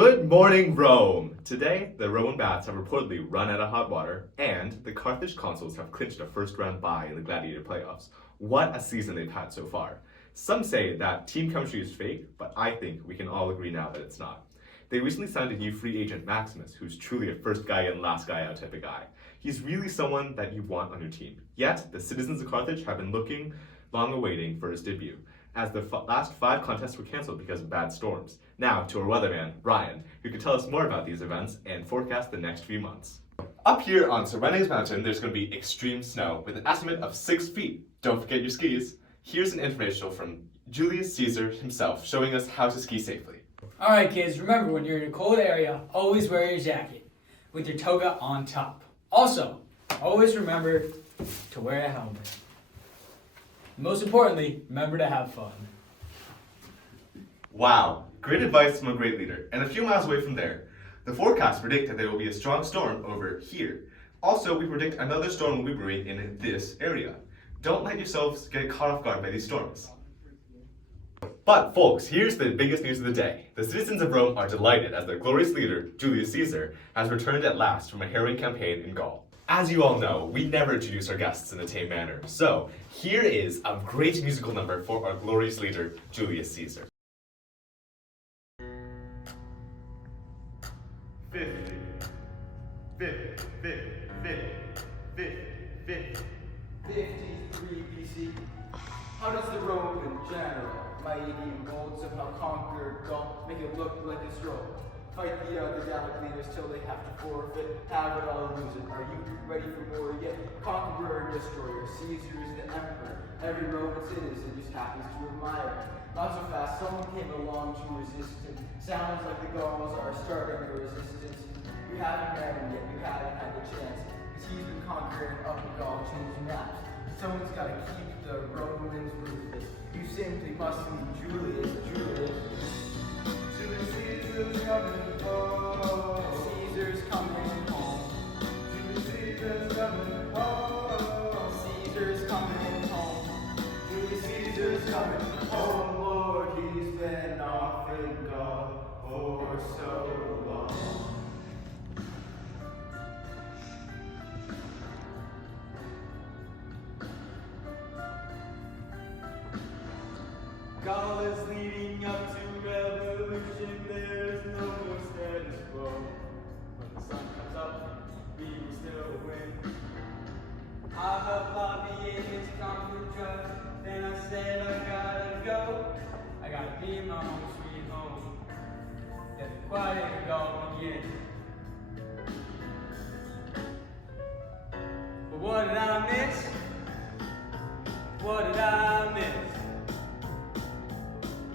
Good morning, Rome! Today, the Roman bats have reportedly run out of hot water, and the Carthage consuls have clinched a first-round bye in the Gladiator playoffs. What a season they've had so far. Some say that team chemistry is fake, but I think we can all agree now that it's not. They recently signed a new free agent, Maximus, who's truly a first guy in, last guy out type of guy. He's really someone that you want on your team. Yet, the citizens of Carthage have been long awaiting for his debut, as the last 5 contests were cancelled because of bad storms. Now to our weatherman, Ryan, who can tell us more about these events and forecast the next few months. Up here on Serenades Mountain, there's going to be extreme snow with an estimate of 6 feet. Don't forget your skis. Here's an informational from Julius Caesar himself showing us how to ski safely. Alright kids, remember when you're in a cold area, always wear your jacket with your toga on top. Also, always remember to wear a helmet. Most importantly, remember to have fun. Wow, great advice from a great leader. And a few miles away from there, the forecasts predict that there will be a strong storm over here. Also, we predict another storm will be brewing in this area. Don't let yourselves get caught off guard by these storms. But folks, here's the biggest news of the day. The citizens of Rome are delighted as their glorious leader, Julius Caesar, has returned at last from a harrowing campaign in Gaul. As you all know, we never introduce our guests in a tame manner, so here is a great musical number for our glorious leader, Julius Caesar. 50, 53 BC. How does the Roman general, mighty and bold, somehow conquer Gaul, make it look like a stroll? Fight the other Gallic leaders till they have to forfeit, have it all or lose it. Are you ready for war yet? Conqueror and destroyer, Caesar is the emperor. Every Roman citizen just happens to admire. Not so fast, someone came along to resist him. Sounds like the Gauls are starting a resistance. You haven't met him yet, you haven't had the chance. Because he's been conquering up the Gaul, changing maps. Someone's got to keep the Romans ruthless. You simply must meet Julius. Caesar's coming home. Caesar's coming home. Caesar's coming home. Caesar's coming home. Julius Caesar's coming home. Lord, he's been off in Gaul for so long. Gaul is leading up to revolution, there's no more status quo. When the sun comes up, we will still win. I have lobbying his conquered trust, then I said I gotta go. I gotta be my home sweet home. Let the quiet Gaul begin. But what did I miss? What did I miss?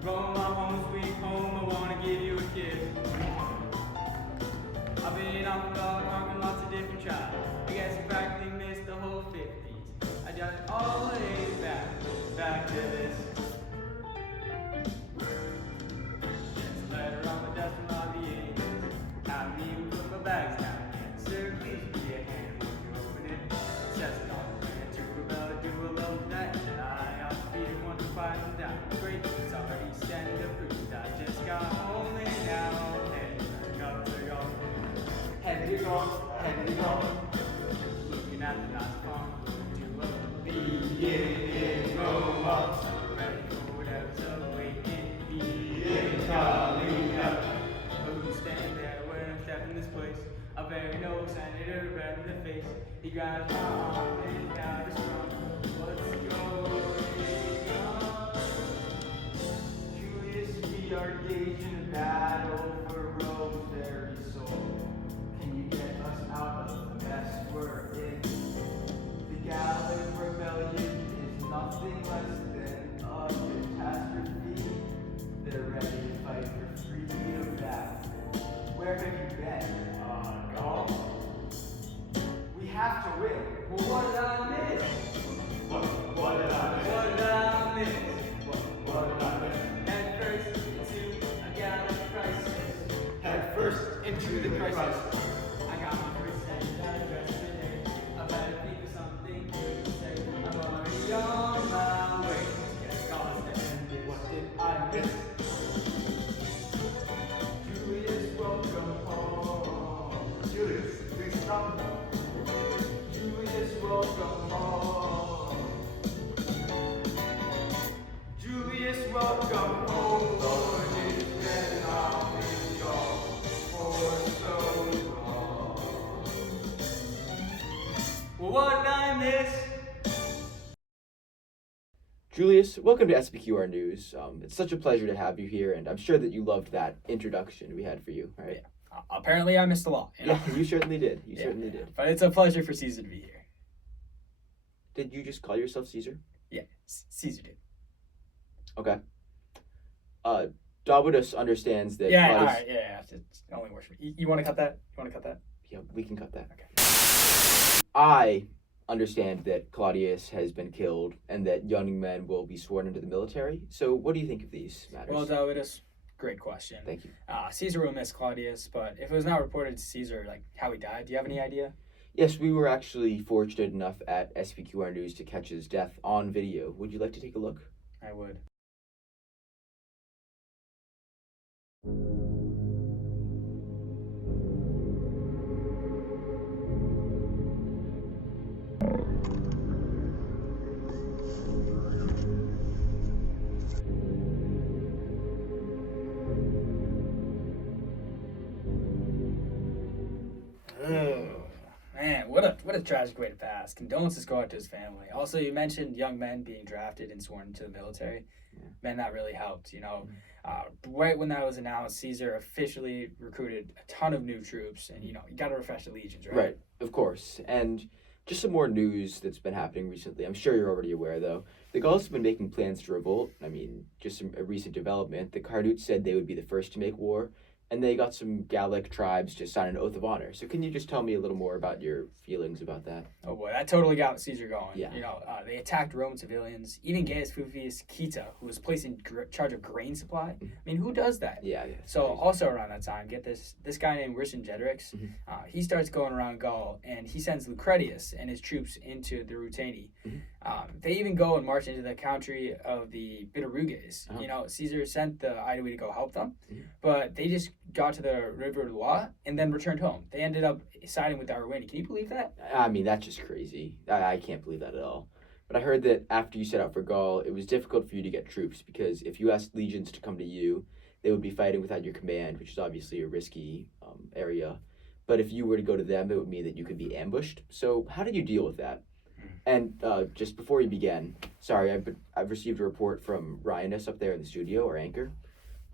Rome, my home, sweet home, I wanna give you a kiss. I've been off and on, conquering lots of different tribes. I guess I practically missed the whole 50s. I got it all the way back to this. Just a letter on my desk from lobbying. Haven't even put my bags down yet. Sir, please give me a hand when you open it. It says it on the plan to rebel, do a low night. I ought to be the one to fight them down. Great, it's already standing approved. I just got home and now heading up to go. Heading to go. Looking at the nice farm. To be in Rome. Ready for whatever's awaiting me. Italia. Who's standing there when I'm stepping this place? A very old senator, red in the face. He grabs my arm and got his strong. What's going on? Julius, we are engaged in a battle for Rome's very soul. Can you get us out of the mess we're in? The Gallic rebellion is nothing less than a catastrophe. They're ready to fight for freedom back. Where have you been? Gaul? We have to win. Well, what did I miss? What did I miss? What did I miss? What did I miss? Head first into a Gallic crisis. Head first into the crisis. I got my first head address today. I better think of something good to say. I'm already on my way. Guess God's to end it. What did I miss? Julius. Julius, welcome to SBQR News. It's such a pleasure to have you here, and I'm sure that you loved that introduction we had for you, right? Apparently, I missed a lot. You know? Yeah, you certainly did. You Yeah, certainly yeah. did. But it's a pleasure for Caesar to be here. Did you just call yourself Caesar? Yeah, Caesar did. Okay. Dawoodus understands that Yeah, Claudius... all right, yeah. It only works for you. You want to cut that? You want to cut that? Yeah, we can cut that. Okay. I understand that Claudius has been killed and that young men will be sworn into the military. So what do you think of these matters? Well, Dawoodus, great question. Thank you. Caesar will miss Claudius, but if it was not reported to Caesar, like how he died, do you have any idea? Yes, we were actually fortunate enough at SPQR News to catch his death on video. Would you like to take a look? I would. Man, what a tragic way to pass. Condolences go out to his family. Also, you mentioned young men being drafted and sworn into the military. Yeah. Man, that really helped. You know, right when that was announced, Caesar officially recruited a ton of new troops, and you got to refresh the legions, right? Right, of course. And just some more news that's been happening recently. I'm sure you're already aware, though. The Gauls have been making plans to revolt. I mean, just a recent development. The Carnutes said they would be the first to make war, and they got some Gallic tribes to sign an oath of honor. So can you just tell me a little more about your feelings about that? Oh boy, that totally got Caesar going. Yeah. They attacked Roman civilians. Even Gaius Fufius Kita, who was placed in charge of grain supply. I mean, who does that? Yeah. So also around that time, get this guy named Vercingetorix, Mhm. he starts going around Gaul, and he sends Lucretius and his troops into the Ruteni. Mhm. They even go and march into the country of the Bitterruges. Uh-huh. Caesar sent the Aedui to go help them, Mhm. but they just got to the River Loire and then returned home. They ended up siding with the Arwini. Can you believe that? I mean, that's just crazy. I can't believe that at all. But I heard that after you set out for Gaul, it was difficult for you to get troops because if you asked legions to come to you, they would be fighting without your command, which is obviously a risky area. But if you were to go to them, it would mean that you could be ambushed. So how did you deal with that? And just before you began, sorry, I've received a report from Ryanus up there in the studio, our anchor.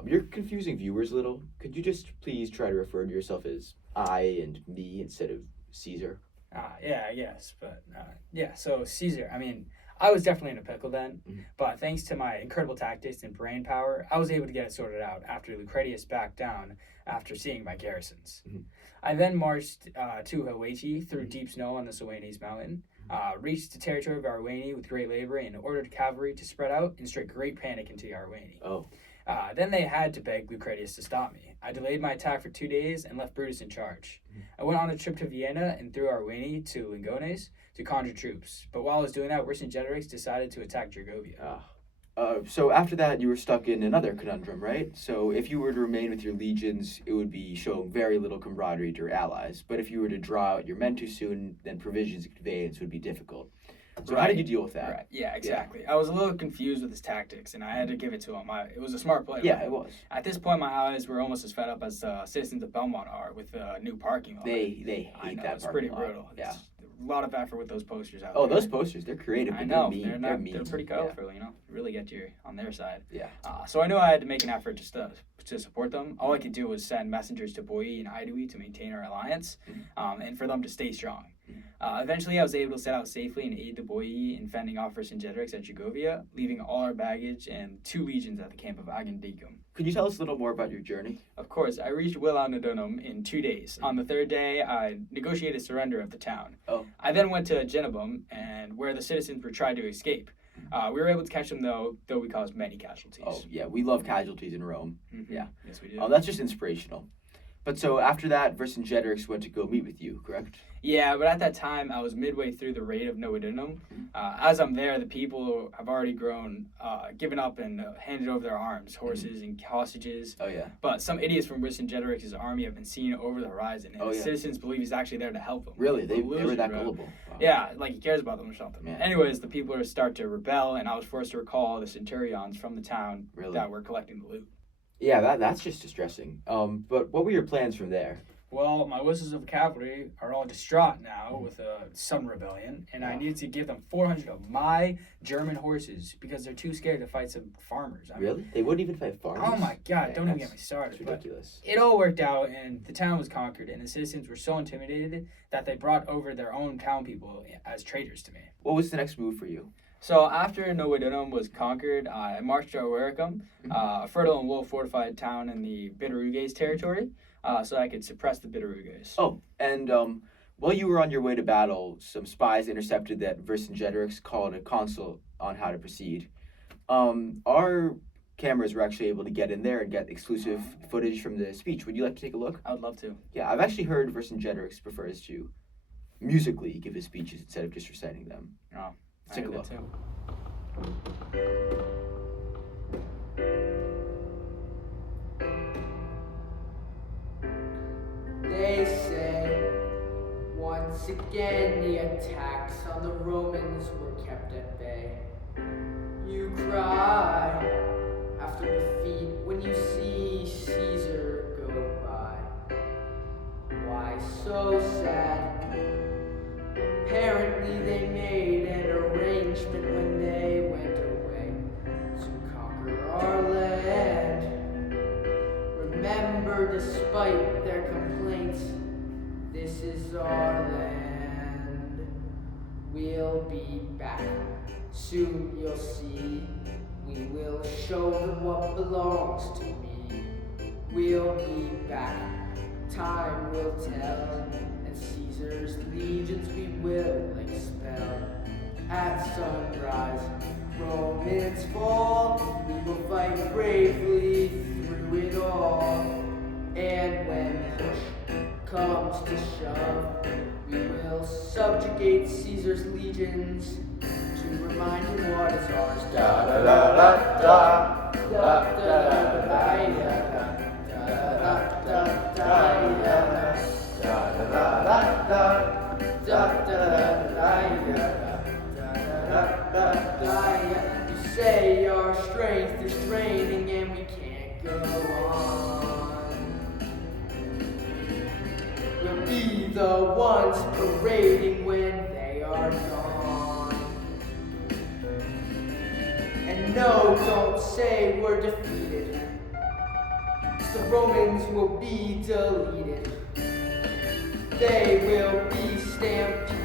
You're confusing viewers a little. Could you just please try to refer to yourself as I and me instead of Caesar? Yeah, I guess. But so Caesar, I mean, I was definitely in a pickle then, Mhm. but thanks to my incredible tactics and brain power, I was able to get it sorted out after Lucretius backed down after seeing my garrisons. Mhm. I then marched to Hawaii through deep snow on the Soanes mountain, reached the territory of Arwani with great labor, and ordered cavalry to spread out and strike great panic into Arwani. Oh, Then they had to beg Lucretius to stop me. I delayed my attack for 2 days and left Brutus in charge. I went on a trip to Vienna and through Arwani to Lingones to conjure troops. But while I was doing that, Vercingetorix decided to attack Gergovia. so after that, you were stuck in another conundrum, right? So if you were to remain with your legions, it would be showing very little camaraderie to your allies. But if you were to draw out your men too soon, then provisions and conveyance would be difficult. So how did you deal with that? Right. Yeah, exactly. I was a little confused with his tactics, and I had to give it to him. It was a smart play. Yeah, it was. At this point, my allies were almost as fed up as citizens of Belmont are with the new parking lot. They I hate know, that it's pretty parking lot. brutal. Yeah. It's a lot of effort with those posters out Oh, there. those posters, they're creative, I but know, they're mean. they're mean. pretty Yeah. colorful, really get you on their side. Yeah. So I knew I had to make an effort just to support them. All I could do was send messengers to Boii and Aedui to maintain our alliance, and for them to stay strong. Eventually, I was able to set out safely and aid the Boii in fending off Vercingetorix at Gergovia, leaving all our baggage and 2 legions at the camp of Agendicum. Could you tell us a little more about your journey? Of course, I reached Willanodunum in 2 days. On the 3rd day, I negotiated surrender of the town. Oh. I then went to Genabum, and where the citizens were trying to escape. We were able to catch them, though we caused many casualties. Oh, yeah, we love casualties in Rome. Mhm. yeah. Yes, we do. Oh, that's just inspirational. But so after that, Vercingetorix went to go meet with you, correct? Yeah, but at that time, I was midway through the raid of Novidunum. As I'm there, the people have already given up and handed over their arms, horses and hostages. Oh, yeah. But some idiots from Vercingetorix's army have been seen over the horizon, and Oh, the yeah. citizens believe he's actually there to help them. Really? They Illusion, were that bro. gullible? Wow. Yeah, like he cares about them or something. Man. Anyways, the people start to rebel, and I was forced to recall the centurions from the town Really? that were collecting the loot. Yeah, that's just distressing. But what were your plans from there? Well, my whistles of cavalry are all distraught now with a sudden rebellion, and I need to give them 400 of my German horses because they're too scared to fight some farmers. Really? They wouldn't even fight farmers? Oh my God! Dang, Don't even that's- get me started. It's But ridiculous. it all worked out, and the town was conquered, and the citizens were so intimidated that they brought over their own town people as traitors to me. What was the next move for you? So after Nowidunum was conquered, I marched to Auricum, a fertile and well-fortified town in the Bitteruges territory, so I could suppress the Bitteruges. Oh, and while you were on your way to battle, some spies intercepted that Vercingetorix called a consul on how to proceed. Our cameras were actually able to get in there and get exclusive footage from the speech. Would you like to take a look? I would love to. Yeah, I've actually heard Vercingetorix prefers to musically give his speeches instead of just reciting them. Oh, Let's take a look. Too. They say, once again the attacks on the Romans were kept at bay. You cry after defeat when you see Caesar go by. Why so sad? Apparently they made an arrangement when they went away to conquer our land. Remember, despite their complaints, this is our land. We'll be back. Soon you'll see. We will show them what belongs to me. We'll be back. Time will tell. And Caesar's legions we will expel. At sunrise, Romans fall. We will fight bravely through it all. And when push comes to shove, we will subjugate Caesar's legions to remind him what is ours. Da da da da da da da da da da da da You say our strength is draining and we can't go on. We'll be the ones parading when they are gone. And no, don't say we're defeated. The Romans will be deleted. They will be stampeded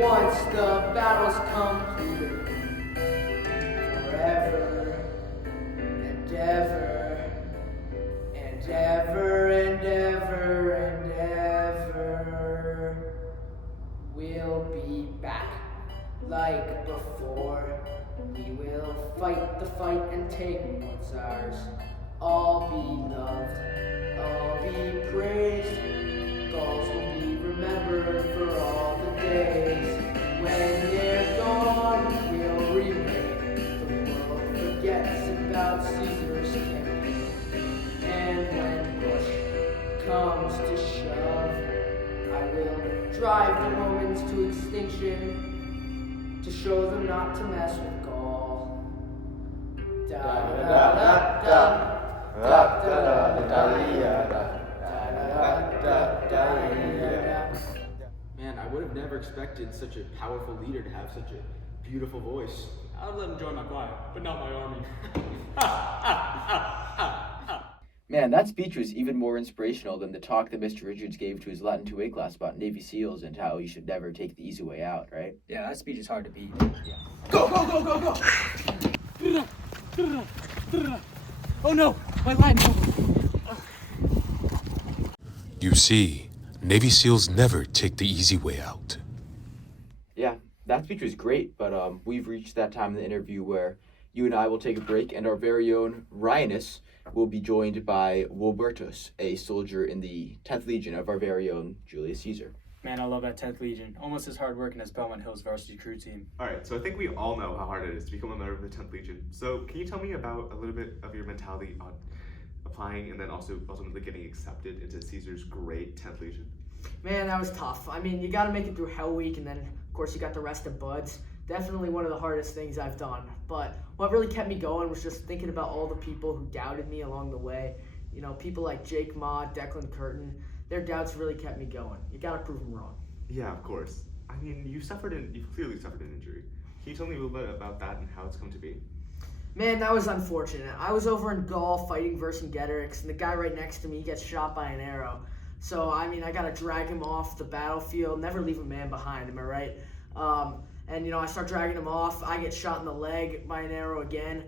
once the battle's completed. Forever and ever and ever and ever and ever, we'll be back like before. We will fight the fight and take what's ours. All be loved, all be praised. Gauls will be remembered for all the days. When they're gone, we'll remain. The world forgets about Caesar's campaign. And when push comes to shove, I will drive the Romans to extinction to show them not to mess with Gaul. Da da da da da. Man, I would have never expected such a powerful leader to have such a beautiful voice. I would let him join my choir, but not my army. Man, that speech was even more inspirational than the talk that Mr. Richards gave to his Latin 2A class about Navy SEALs and how you should never take the easy way out, right? Yeah, that speech is hard to beat. Yeah. Go, go, go, go, go! Oh no, my Latin. You see, Navy SEALs never take the easy way out. Yeah, that speech was great, but we've reached that time in the interview where you and I will take a break, and our very own Ryanus will be joined by Wilbertus, a soldier in the 10th Legion of our very own Julius Caesar. Man, I love that 10th Legion. Almost as hard working as Belmont Hill's varsity crew team. Alright, so I think we all know how hard it is to become a member of the 10th Legion. So can you tell me about a little bit of your mentality on applying and then also ultimately getting accepted into Caesar's great 10th Legion? Man, that was tough. I mean, you got to make it through Hell Week, and then, of course, you got the rest of Buds. Definitely one of the hardest things I've done. But what really kept me going was just thinking about all the people who doubted me along the way. You know, people like Jake Ma, Declan Curtin, their doubts really kept me going. You gotta prove them wrong. Yeah, of course. I mean, you clearly suffered an injury. Can you tell me a little bit about that and how it's come to be? Man, that was unfortunate. I was over in Gaul fighting Vercingetorix, and the guy right next to me gets shot by an arrow. So, I mean, I gotta drag him off the battlefield, never leave a man behind, am I right? And, you know, I start dragging him off. I get shot in the leg by an arrow again.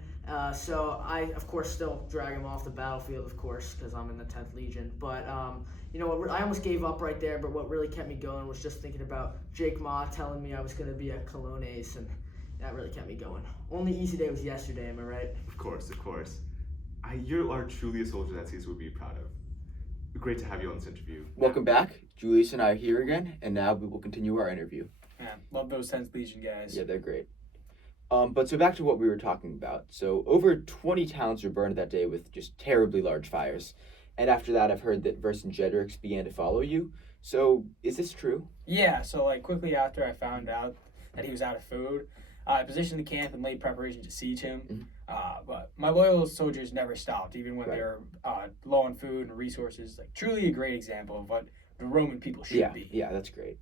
So I, of course, still drag him off the battlefield, of course, because I'm in the 10th Legion. But, you know, I almost gave up right there, but what really kept me going was just thinking about Jake Ma telling me I was going to be a Cologne ace, and that really kept me going. Only easy day was yesterday, am I right? Of course, of course. You are truly a soldier that Caesar would be proud of. Great to have you on this interview. Welcome back. Julius and I are here again, and now we will continue our interview. Yeah, love those 10th Legion guys. Yeah, they're great. But so back to what we were talking about. So over 20 towns were burned that day with just terribly large fires. And after that, I've heard that Vercingetorix began to follow you. So is this true? Yeah, so like quickly after I found out that he was out of food, I positioned the camp and laid preparation to siege him. But my loyal soldiers never stopped, even when they were low on food and resources. Like truly a great example of what the Roman people should be. Yeah, that's great.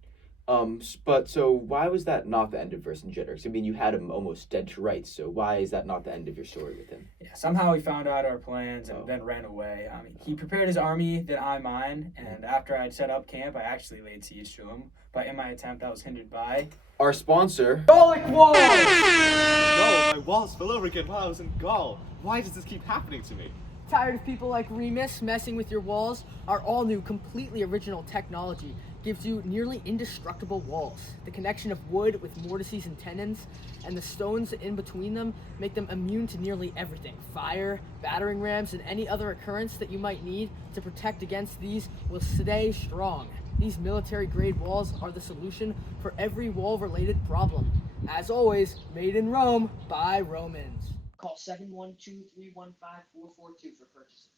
But so why was that not the end of Vercingetorix? I mean, you had him almost dead to rights, so why is that not the end of your story with him? Yeah, somehow he found out our plans and then ran away. I mean, he prepared his army, then I mine, and after I'd set up camp, I actually laid siege to him. But in my attempt, I was hindered by Our sponsor. Gallic walls! No, my walls fell over again while I was in Gaul. Why does this keep happening to me? Tired of people like Remus messing with your walls? Our all-new, completely original technology gives you nearly indestructible walls. The connection of wood with mortises and tenons, and the stones in between them make them immune to nearly everything. Fire, battering rams, and any other occurrence that you might need to protect against these will stay strong. These military-grade walls are the solution for every wall-related problem. As always, made in Rome by Romans. Call 712-315-442 for purchases.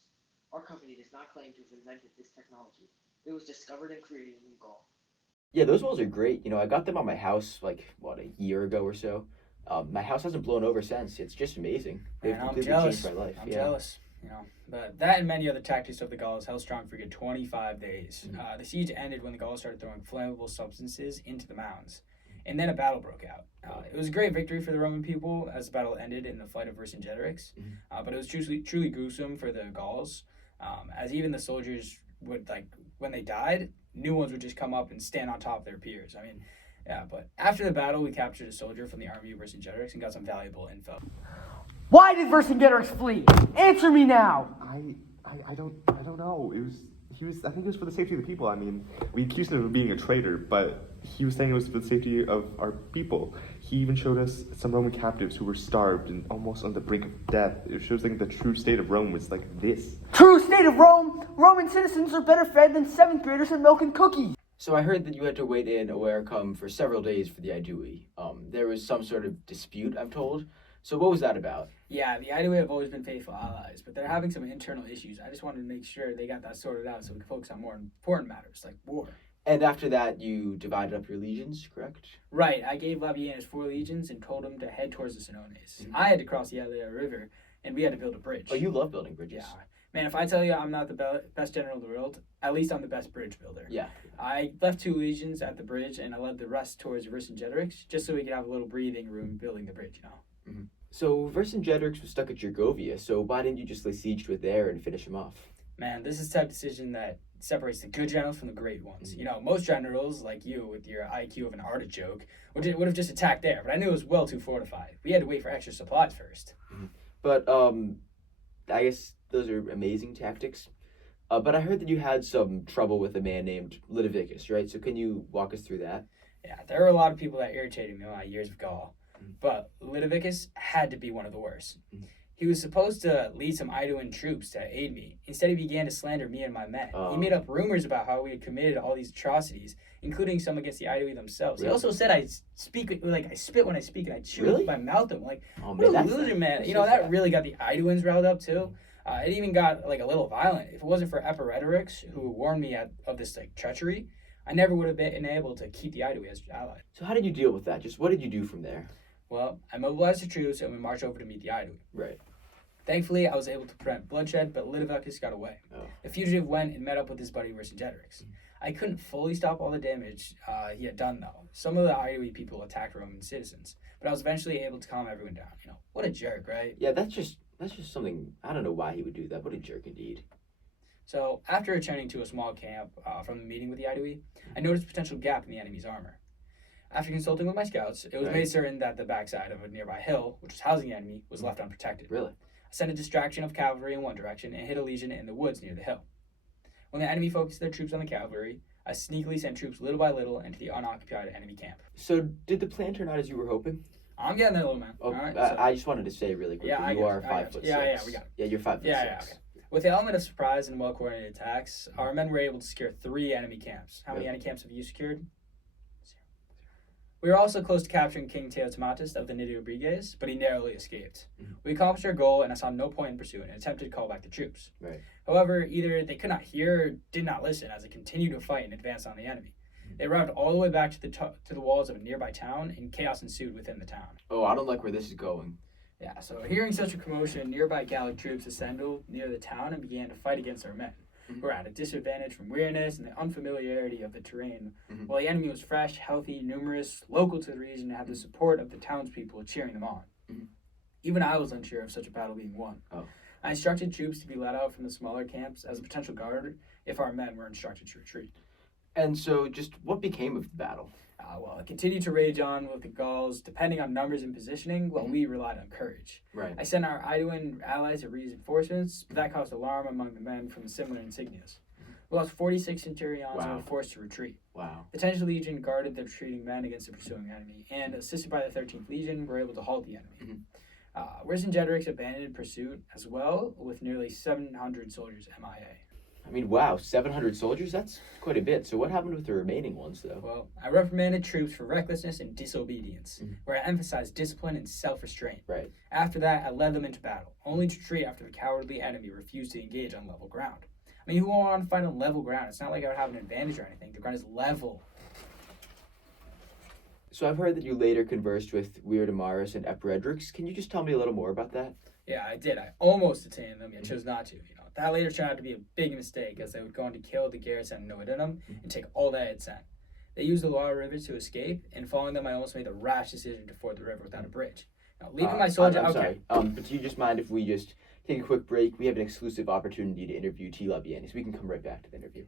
Our company does not claim to have invented this technology. It was discovered and created in Gaul. Yeah, those walls are great. You know, I got them on my house a year ago or so. My house hasn't blown over since. It's just amazing. They've Man, I'm completely jealous. changed my life. I'm jealous. You know, but that and many other tactics of the Gauls held strong for a good 25 days. The siege ended when the Gauls started throwing flammable substances into the mounds, and then a battle broke out. It was a great victory for the Roman people as the battle ended in the flight of Vercingetorix, but it was truly gruesome for the Gauls, as even the soldiers would, when they died, new ones would just come up and stand on top of their peers. I mean, yeah, but after the battle, we captured a soldier from the army of Vercingetorix and got some valuable info. Why did Vercingetorix flee? Answer me now! I don't know. I think it was for the safety of the people. I mean, we accused him of being a traitor, but he was saying it was for the safety of our people. He even showed us some Roman captives who were starved and almost on the brink of death. It shows the true state of Rome was like this. True state of Rome? Roman citizens are better fed than 7th graders in milk and cookies. So I heard that you had to wait in Oericum for several days for the Aedui. There was some sort of dispute, I'm told. So what was that about? Yeah, the Aedui have always been faithful allies, but they're having some internal issues. I just wanted to make sure they got that sorted out so we can focus on more important matters like war. And after that, you divided up your legions, correct? Right, I gave Labienus 4 legions and told him to head towards the Senones. I had to cross the Allia River, and we had to build a bridge. Oh, you love building bridges. Yeah. Man, if I tell you I'm not the best general in the world, at least I'm the best bridge builder. Yeah. I left 2 legions at the bridge, and I led the rest towards Vercingetorix, just so we could have a little breathing room building the bridge, you know? Mm-hmm. So Vercingetorix was stuck at Gergovia, so why didn't you just lay siege to it there and finish him off? Man, this is the type of decision that separates the good generals from the great ones. You know, most generals, like you, with your IQ of an artichoke, would have just attacked there, but I knew it was well too fortified. We had to wait for extra supplies first. But, I guess those are amazing tactics. But I heard that you had some trouble with a man named Ludovicus, right? So can you walk us through that? Yeah, there were a lot of people that irritated me in my years of Gaul, but Ludovicus had to be one of the worst. He was supposed to lead some Aeduan troops to aid me. Instead, he began to slander me and my men. He made up rumors about how we had committed all these atrocities, including some against the Aedui themselves. Really? He also said I spit when I speak, and I chew with my mouth. I'm like, what a loser, man. You know, that really got the Aeduans riled up, too. It even got, a little violent. If it wasn't for Epiretorix, who warned me of this, treachery, I never would have been able to keep the Aedui as allies. So how did you deal with that? Just what did you do from there? Well, I mobilized the troops, and we marched over to meet the Aedui. Right. Thankfully, I was able to prevent bloodshed, but Litovicus got away. Oh. The fugitive went and met up with his buddy Vercingetorix. I couldn't fully stop all the damage he had done, though. Some of the Idoe people attacked Roman citizens, but I was eventually able to calm everyone down. What a jerk, right? Yeah, that's just something. I don't know why he would do that. What a jerk indeed. So, after returning to a small camp from the meeting with the Idoe, I noticed a potential gap in the enemy's armor. After consulting with my scouts, it was Right. made certain that the backside of a nearby hill, which was housing the enemy, was left unprotected. Really? I sent a distraction of cavalry in one direction and hid a legion in the woods near the hill. When the enemy focused their troops on the cavalry, I sneakily sent troops little by little into the unoccupied enemy camp. So, did the plan turn out as you were hoping? I'm getting there, little man. Oh, All right. I just wanted to say really quickly, Yeah, I you got are you, I 5 got foot you. Yeah, 6. we got it. Yeah, you're 5 foot Yeah, 6. okay. With the element of surprise and well-coordinated attacks, our men were able to secure 3 enemy camps. How many Really? enemy camps have you secured? 0. We were also close to capturing King Teotimatus of the Nidio Briges, but he narrowly escaped. Mhm. We accomplished our goal, and I saw no point in pursuing and attempted to call back the troops. Right. However, either they could not hear or did not listen as they continued to fight and advance on the enemy. They arrived all the way back to the walls of a nearby town, and chaos ensued within the town. Oh, I don't like where this is going. Yeah, so hearing such a commotion, nearby Gallic troops assembled near the town and began to fight against our men, who were at a disadvantage from weariness and the unfamiliarity of the terrain, Mhm. while the enemy was fresh, healthy, numerous, local to the region, and had the support of the townspeople cheering them on. Mhm. Even I was unsure of such a battle being won. Oh. I instructed troops to be let out from the smaller camps as a potential guard if our men were instructed to retreat. And so, just what became of the battle? Well, it continued to rage on with the Gauls, depending on numbers and positioning, while Mhm. we relied on courage. Right. I sent our Idoan allies as reinforcements, but that caused alarm among the men from the similar insignias. We lost 46 centurions and Wow. were forced to retreat. Wow. The 10th Legion guarded the retreating men against the pursuing enemy, and assisted by the 13th Legion, were able to halt the enemy. Mhm. Vercingetorix abandoned pursuit as well, with nearly 700 soldiers MIA. I mean, wow, 700 soldiers? That's quite a bit. So, what happened with the remaining ones, though? Well, I reprimanded troops for recklessness and disobedience, Mhm. where I emphasized discipline and self-restraint. Right. After that, I led them into battle, only to retreat after the cowardly enemy refused to engage on level ground. I mean, who would want to fight on level ground? It's not like I would have an advantage or anything. The ground is level. So, I've heard that you later conversed with Weirdomarus and Epiredrix. Can you just tell me a little more about that? Yeah, I did. I almost detained them, yet chose not to. That later turned out to be a big mistake, as they would go on to kill the garrison of Noidunum and take all that it had sent. They used the Loire River to escape, and following them, I almost made the rash decision to ford the river without a bridge. Now, leaving my soldier. I'm Okay. sorry. But do you just mind if we just take a quick break? We have an exclusive opportunity to interview T. Labienus. We can come right back to the interview.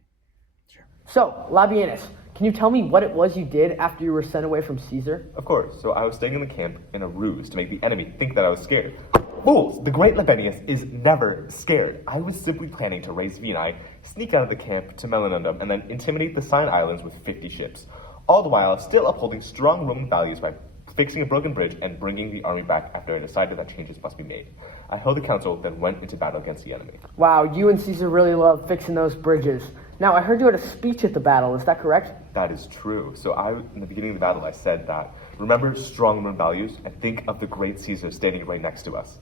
So, Labienus, can you tell me what it was you did after you were sent away from Caesar? Of course, so I was staying in the camp in a ruse to make the enemy think that I was scared. Fools! The great Labienus is never scared. I was simply planning to raise Venae, sneak out of the camp to Melinundum, and then intimidate the Sign Islands with 50 ships. All the while, still upholding strong Roman values by fixing a broken bridge and bringing the army back after I decided that changes must be made. I held a council, then went into battle against the enemy. Wow, you and Caesar really love fixing those bridges. Now, I heard you had a speech at the battle, is that correct? That is true. So in the beginning of the battle, I said that, remember strong Roman values and think of the great Caesar standing right next to us.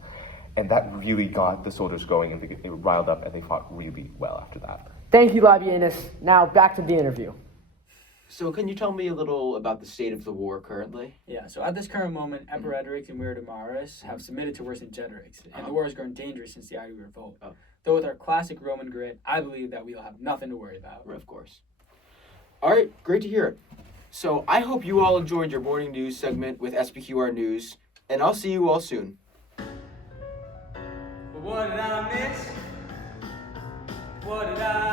And that really got the soldiers going, and they were riled up, and they fought really well after that. Thank you, Labienus. Now, back to the interview. So, can you tell me a little about the state of the war currently? Yeah, so at this current moment, Epiredrix and Weirdomarus have submitted to Vercingetorix, and the war has grown dangerous since the Idoe revolt. Oh. Though with our classic Roman grit, I believe that we'll have nothing to worry about. Of course. All right, great to hear it. So, I hope you all enjoyed your morning news segment with SBQR News, and I'll see you all soon. But what did I miss? What did I